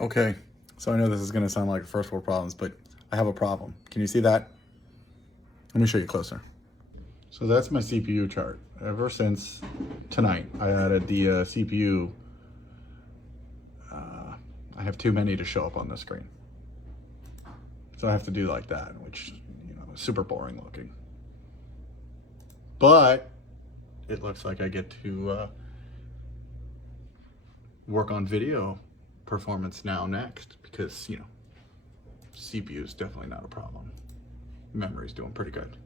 Okay, so I know this is going to sound like first world problems, but I have a problem. Can you see that? Let me show you closer. So that's my CPU chart. Ever since tonight, I added the CPU. I have too many to show up on the screen. So I have to do like that, which, you know, is super boring looking. But it looks like I get to work on video performance now next, because, you know, CPU is definitely not a problem. Memory's doing pretty good.